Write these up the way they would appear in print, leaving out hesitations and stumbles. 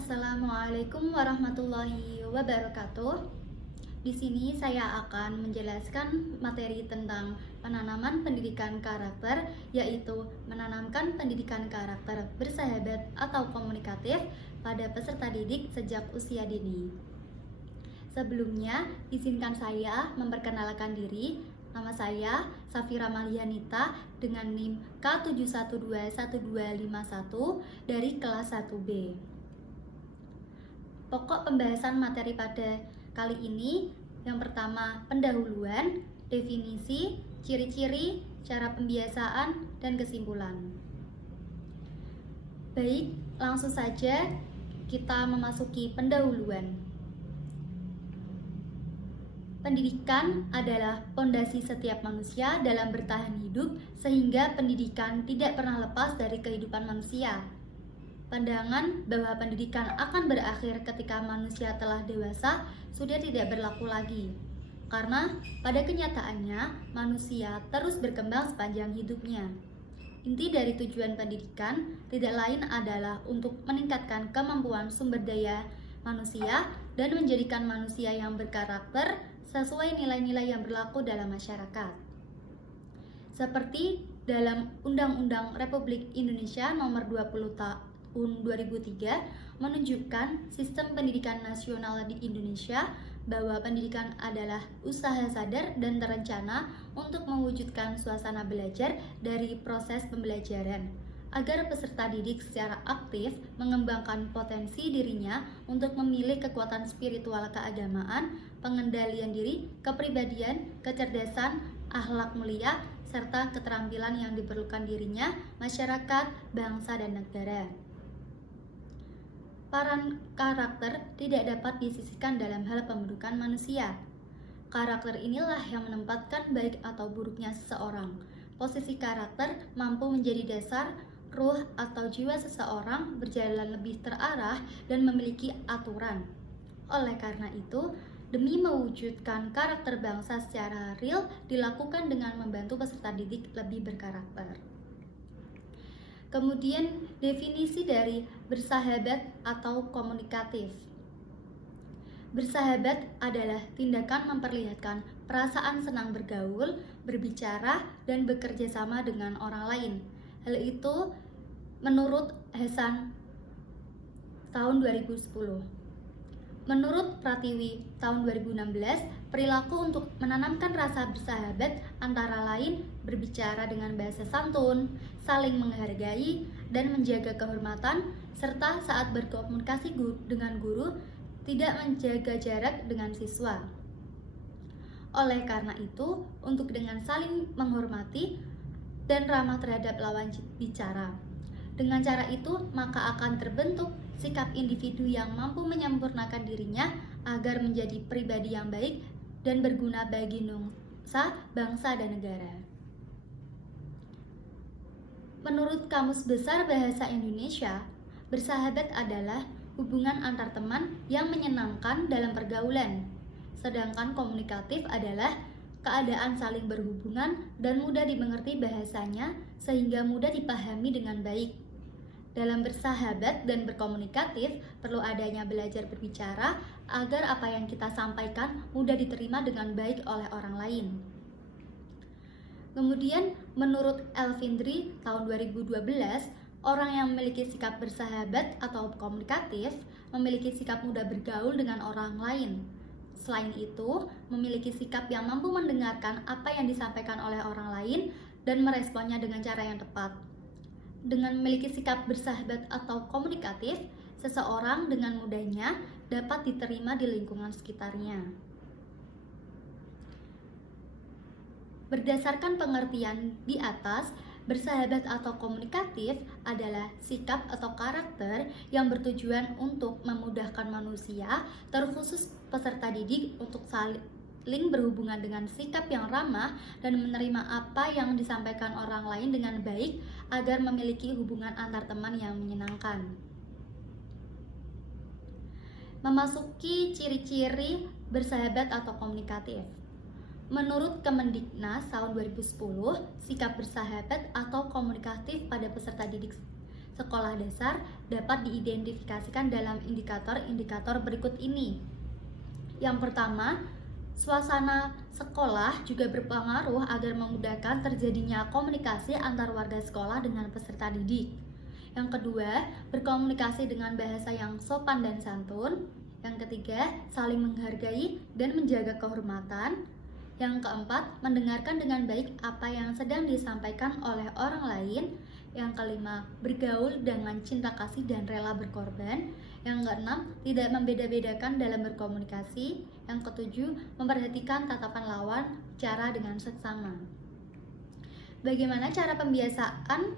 Assalamualaikum warahmatullahi wabarakatuh. Di sini saya akan menjelaskan materi tentang penanaman pendidikan karakter, yaitu menanamkan pendidikan karakter bersahabat atau komunikatif pada peserta didik sejak usia dini. Sebelumnya, izinkan saya memperkenalkan diri. Nama saya Safira Malianita dengan NIM K712121 dari kelas 1B. Pokok pembahasan materi pada kali ini yang pertama pendahuluan, definisi, ciri-ciri, cara pembiasaan, dan kesimpulan. Baik, langsung saja kita memasuki pendahuluan. Pendidikan adalah pondasi setiap manusia dalam bertahan hidup, sehingga pendidikan tidak pernah lepas dari kehidupan manusia. Pandangan bahwa pendidikan akan berakhir ketika manusia telah dewasa sudah tidak berlaku lagi, karena pada kenyataannya manusia terus berkembang sepanjang hidupnya. Inti dari tujuan pendidikan tidak lain adalah untuk meningkatkan kemampuan sumber daya manusia dan menjadikan manusia yang berkarakter sesuai nilai-nilai yang berlaku dalam masyarakat. Seperti dalam Undang-Undang Republik Indonesia Nomor 20 Tahun 2003 menunjukkan sistem pendidikan nasional di Indonesia bahwa pendidikan adalah usaha sadar dan terencana untuk mewujudkan suasana belajar dari proses pembelajaran, agar peserta didik secara aktif mengembangkan potensi dirinya untuk memilih kekuatan spiritual keagamaan, pengendalian diri, kepribadian, kecerdasan, akhlak mulia, serta keterampilan yang diperlukan dirinya, masyarakat, bangsa, dan negara. Peran karakter tidak dapat disisihkan dalam hal pembentukan manusia. Karakter inilah yang menempatkan baik atau buruknya seseorang. Posisi karakter mampu menjadi dasar ruh atau jiwa seseorang berjalan lebih terarah dan memiliki aturan. Oleh karena itu, demi mewujudkan karakter bangsa secara real dilakukan dengan membantu peserta didik lebih berkarakter. Kemudian definisi dari bersahabat atau komunikatif. Bersahabat adalah tindakan memperlihatkan perasaan senang bergaul, berbicara, dan bekerja sama dengan orang lain. Hal itu menurut Hasan tahun 2010. Menurut Pratiwi tahun 2016, perilaku untuk menanamkan rasa bersahabat antara lain berbicara dengan bahasa santun, saling menghargai dan menjaga kehormatan, serta saat berkomunikasi dengan guru tidak menjaga jarak dengan siswa. Oleh karena itu, untuk dengan saling menghormati dan ramah terhadap lawan bicara. Dengan cara itu, maka akan terbentuk sikap individu yang mampu menyempurnakan dirinya agar menjadi pribadi yang baik dan berguna bagi nusa, bangsa, dan negara. Menurut Kamus Besar Bahasa Indonesia, bersahabat adalah hubungan antar teman yang menyenangkan dalam pergaulan. Sedangkan komunikatif adalah keadaan saling berhubungan dan mudah dimengerti bahasanya sehingga mudah dipahami dengan baik. Dalam bersahabat dan berkomunikatif, perlu adanya belajar berbicara agar apa yang kita sampaikan mudah diterima dengan baik oleh orang lain. Kemudian, menurut Elvindri tahun 2012, orang yang memiliki sikap bersahabat atau komunikatif memiliki sikap mudah bergaul dengan orang lain. Selain itu, memiliki sikap yang mampu mendengarkan apa yang disampaikan oleh orang lain dan meresponnya dengan cara yang tepat. Dengan memiliki sikap bersahabat atau komunikatif, seseorang dengan mudahnya dapat diterima di lingkungan sekitarnya. Berdasarkan pengertian di atas, bersahabat atau komunikatif adalah sikap atau karakter yang bertujuan untuk memudahkan manusia, terkhusus peserta didik, untuk saling berhubungan dengan sikap yang ramah dan menerima apa yang disampaikan orang lain dengan baik agar memiliki hubungan antar teman yang menyenangkan. Memasuki ciri-ciri bersahabat atau komunikatif. Menurut Kemendiknas tahun 2010, sikap bersahabat atau komunikatif pada peserta didik sekolah dasar dapat diidentifikasikan dalam indikator-indikator berikut ini. Yang pertama, suasana sekolah juga berpengaruh agar memudahkan terjadinya komunikasi antar warga sekolah dengan peserta didik. Yang kedua, berkomunikasi dengan bahasa yang sopan dan santun. Yang ketiga, saling menghargai dan menjaga kehormatan. Yang keempat, mendengarkan dengan baik apa yang sedang disampaikan oleh orang lain. Yang kelima, bergaul dengan cinta kasih dan rela berkorban. Yang keenam, tidak membeda-bedakan dalam berkomunikasi. Yang ketujuh, memperhatikan tatapan lawan bicara dengan seksama. Bagaimana cara pembiasaan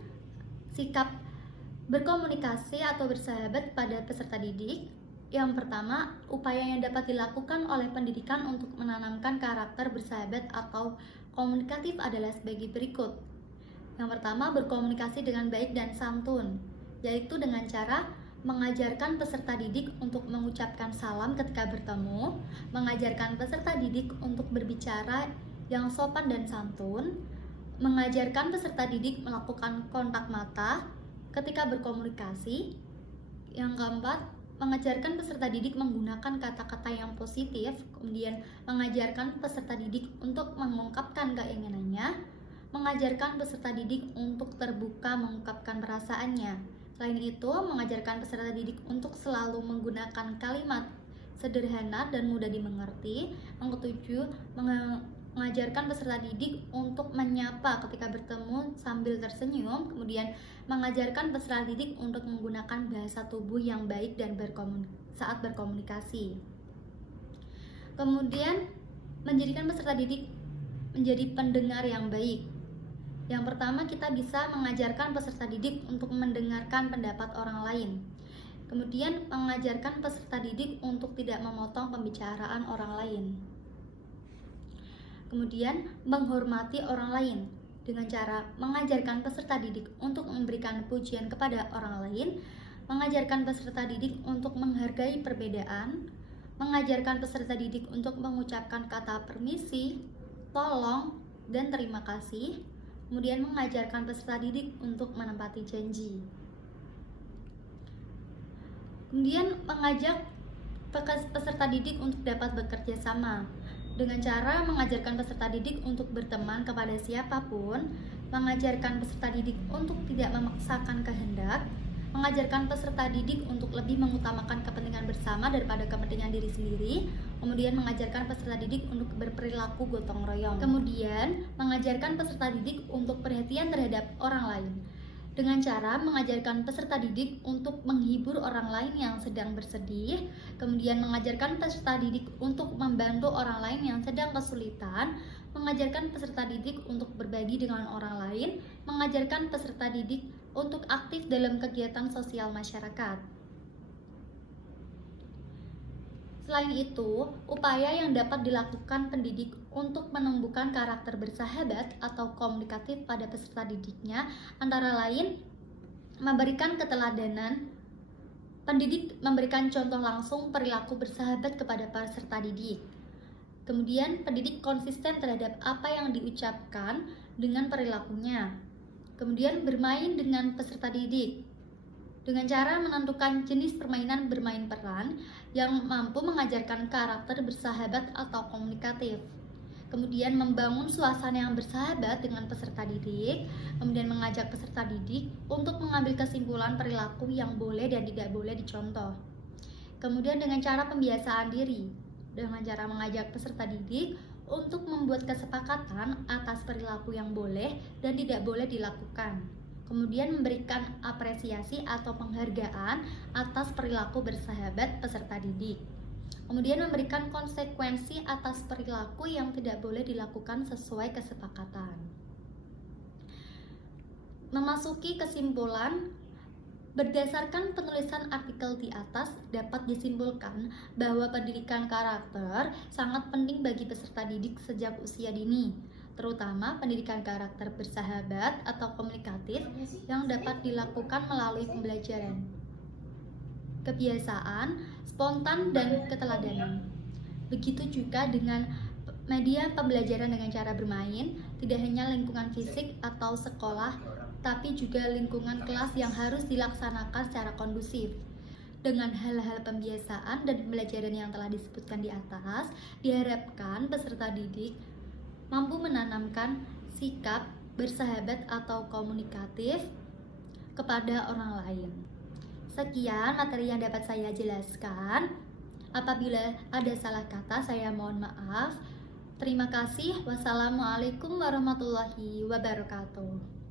sikap berkomunikasi atau bersahabat pada peserta didik? Yang pertama, upaya yang dapat dilakukan oleh pendidikan untuk menanamkan karakter bersahabat atau komunikatif adalah sebagai berikut. Yang pertama, berkomunikasi dengan baik dan santun, yaitu dengan cara mengajarkan peserta didik untuk mengucapkan salam ketika bertemu, mengajarkan peserta didik untuk berbicara yang sopan dan santun, mengajarkan peserta didik melakukan kontak mata ketika berkomunikasi. Yang keempat, mengajarkan peserta didik menggunakan kata-kata yang positif, kemudian mengajarkan peserta didik untuk mengungkapkan keinginannya, mengajarkan peserta didik untuk terbuka mengungkapkan perasaannya. Selain itu, mengajarkan peserta didik untuk selalu menggunakan kalimat sederhana dan mudah dimengerti. Yang ketujuh, mengajarkan peserta didik untuk menyapa ketika bertemu sambil tersenyum, kemudian mengajarkan peserta didik untuk menggunakan bahasa tubuh yang baik dan saat berkomunikasi. Kemudian, menjadikan peserta didik menjadi pendengar yang baik. Yang pertama, kita bisa mengajarkan peserta didik untuk mendengarkan pendapat orang lain. Kemudian, mengajarkan peserta didik untuk tidak memotong pembicaraan orang lain. Kemudian, menghormati orang lain dengan cara mengajarkan peserta didik untuk memberikan pujian kepada orang lain, mengajarkan peserta didik untuk menghargai perbedaan, mengajarkan peserta didik untuk mengucapkan kata permisi, tolong, dan terima kasih, kemudian mengajarkan peserta didik untuk menepati janji. Kemudian mengajak peserta didik untuk dapat bekerja sama dengan cara mengajarkan peserta didik untuk berteman kepada siapapun, mengajarkan peserta didik untuk tidak memaksakan kehendak, mengajarkan peserta didik untuk lebih mengutamakan kepentingan bersama daripada kepentingan diri sendiri, kemudian mengajarkan peserta didik untuk berperilaku gotong royong, kemudian mengajarkan peserta didik untuk perhatian terhadap orang lain dengan cara mengajarkan peserta didik untuk menghibur orang lain yang sedang bersedih, kemudian mengajarkan peserta didik untuk membantu orang lain yang sedang kesulitan, mengajarkan peserta didik untuk berbagi dengan orang lain, mengajarkan peserta didik untuk aktif dalam kegiatan sosial masyarakat. Selain itu, upaya yang dapat dilakukan pendidik untuk menumbuhkan karakter bersahabat atau komunikatif pada peserta didiknya antara lain memberikan keteladanan. Pendidik memberikan contoh langsung perilaku bersahabat kepada peserta didik. Kemudian, pendidik konsisten terhadap apa yang diucapkan dengan perilakunya. Kemudian, bermain dengan peserta didik dengan cara menentukan jenis permainan bermain peran yang mampu mengajarkan karakter bersahabat atau komunikatif. Kemudian membangun suasana yang bersahabat dengan peserta didik, kemudian mengajak peserta didik untuk mengambil kesimpulan perilaku yang boleh dan tidak boleh dicontoh. Kemudian dengan cara pembiasaan diri, dengan cara mengajak peserta didik untuk membuat kesepakatan atas perilaku yang boleh dan tidak boleh dilakukan. Kemudian memberikan apresiasi atau penghargaan atas perilaku bersahabat peserta didik. Kemudian memberikan konsekuensi atas perilaku yang tidak boleh dilakukan sesuai kesepakatan. Memasuki kesimpulan, berdasarkan penulisan artikel di atas dapat disimpulkan bahwa pendidikan karakter sangat penting bagi peserta didik sejak usia dini, terutama pendidikan karakter bersahabat atau komunikatif yang dapat dilakukan melalui pembelajaran, kebiasaan, spontan, dan keteladanan. Begitu juga dengan media pembelajaran dengan cara bermain, tidak hanya lingkungan fisik atau sekolah tapi juga lingkungan kelas yang harus dilaksanakan secara kondusif. Dengan hal-hal pembiasaan dan pembelajaran yang telah disebutkan di atas, diharapkan peserta didik mampu menanamkan sikap bersahabat atau komunikatif kepada orang lain. Sekian materi yang dapat saya jelaskan. Apabila ada salah kata, saya mohon maaf. Terima kasih. Wassalamualaikum warahmatullahi wabarakatuh.